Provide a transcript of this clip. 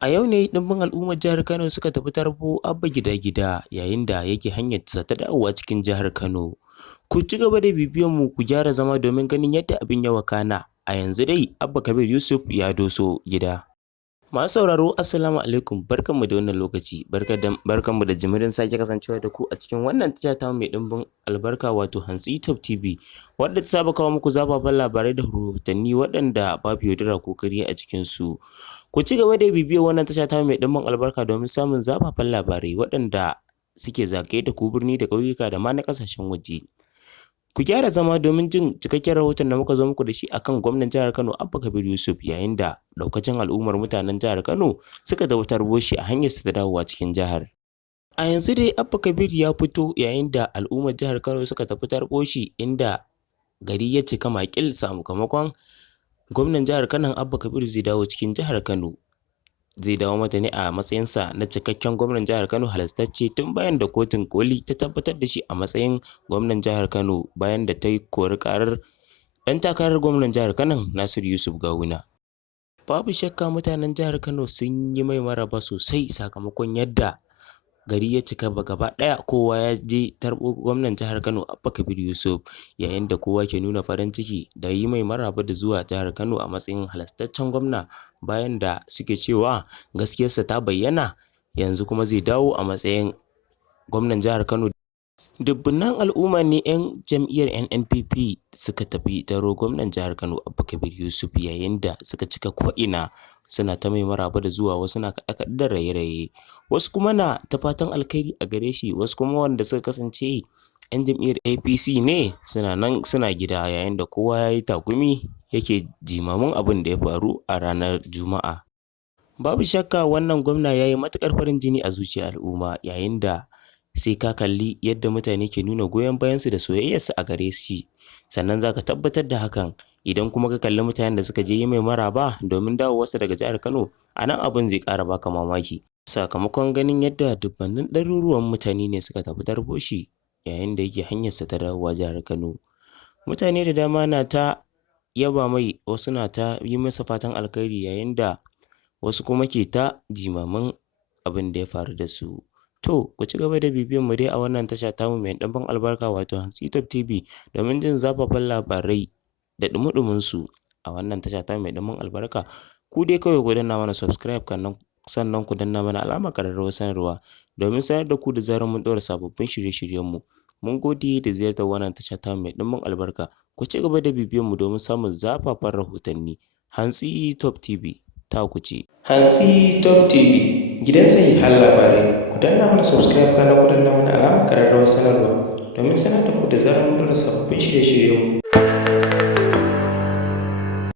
A yau ne ɗimbin al'ummar jihar Kano suka tafi tarbo Abba gida-gida yayin da yake hanyarsa ta dawowa cikin jihar Kano. Ku ci gaba da bibiyar mu ku gyara zama domin ganin yadda abin ya wakana. A yanzu dai Abba Kabir Yusuf ya doso gida. Masu sauraro Assalamu alaikum barkanmu da wannan lokaci barkanmu da jimirin sake kasancewa da ku a cikin wannan tasha ta mai ɗimbin albarka wato Hantsi Top TV wadda ta saba kawo muku zafafan labarai da rahotanni waɗanda babu yaudara ko ƙarya a cikinsu. Ku ci gaba da bibiyar wannan tasha ta mai ɗimbin albarka domin samun zafafan labarai waɗanda suke zagaye da ku birni da ƙauyuka da ma na ƙasashen waje. Ku gyara zama domin jin cikakken rahoton da muka zo muku da shi akan gwamnan jihar Kano Abba Kabir Yusuf yayin da ɗaukacin al'ummar mutanen jihar Kano suka tarbo shi a hanyarsa ta dawowa cikin jihar. A yanzu dai Abba Kabir ya fito yayin da al'ummar jihar Kano suka tafi tarbo shi inda gari ya cika maƙil sakamakon gwamnan jihar Kano Abba Kabir zai dawo cikin jihar Kano. Zai dawo mata ne a matsayinsa na cikakken gwamnan jihar Kano halastacce tun bayan da kotun koli ta tabbatar da shi a matsayin gwamnan jihar Kano bayan da ta kori karar ɗan takarar gwamnan jihar Kano Nasiru Yusuf Gawuna. Babu shakka mutanen jihar Kano sun yi mai maraba sosai sakamakon yadda gari ya cika gaba ɗaya kowa ya je tarbo gwamnan jihar Kano Abba Kabir Yusuf yayin da kowa ke nuna farin ciki da yi mai maraba da zuwa jihar Kano a matsayin halastaccen gwamna bayan da suke cewa gaskiyarsa ta bayyana yanzu kuma zai dawo a matsayin gwamnan jihar Kano. Dubbunan al'umma ne 'yan jam'iyyar NNPP suka tafi taro gwamnan jihar Kano Abba Kabir Yusuf yayin da suka cika ko'ina suna ta mai maraba da zuwa wasu na kaɗe-kaɗe da raye-raye wasu kuma na ta fatan alkhairi a gare shi wasu kuma wanda suka kasance 'yan jam'iyyar APC ne suna nan suna gida yayin da kowa ya yi takumi yake jimamin abin da ya faru a ranar Juma'a. Babu shakka wannan gwamna ya yi matuƙar farin jini a zuciyar al'umma yayin da sai ka kalli yadda mutane ke nuna goyon bayansu da soyayyarsu a gare shi sannan za ka tabbatar da hakan idan kuma ka kalli mutanen da suka je yi mai maraba domin dawowarsa daga jihar Kano a nan abin zai ƙara baka mamaki sakamakon ganin yadda dubbannin ɗaruruwan mutane ne suka tafi tarbo shi yayin da yake hanyarsa ta dawowa jihar Kano. Mutane da dama na ta yaba mai wasu na ta yi masa fatan alkhairi yayin da wasu kuma ke ta jimamin abin da ya faru da su. To, ku ci gaba da bibiyan mu dai a wannan tasha tamu mai ɗimbin albarka wato Hantsi Top TV domin jin zafafan labarai da ɗumi su a wannan tasha tamu mai ɗimbin albarka. Ku dai kawai ku danna mana subscribe sannan ku danna mana alamar ƙararrawar sanarwa domin sanar da ku da zarar mun ɗora sababbin shirye-shiryenmu. Mun gode da ziyartar wannan tasha tamu mai ɗimbin albarka. Ku ci gaba da bibiyan mu domin samun zafafan rahotanni. Hantsi Top TV ta ku ce. Hantsi Top TV gidan sahihan labarai. Ku danna mana subscribe kana ku danna mana alamar ƙararrawar sanarwa domin sanar da ku da zarar mun ɗora sababbin shirye-shiryenmu.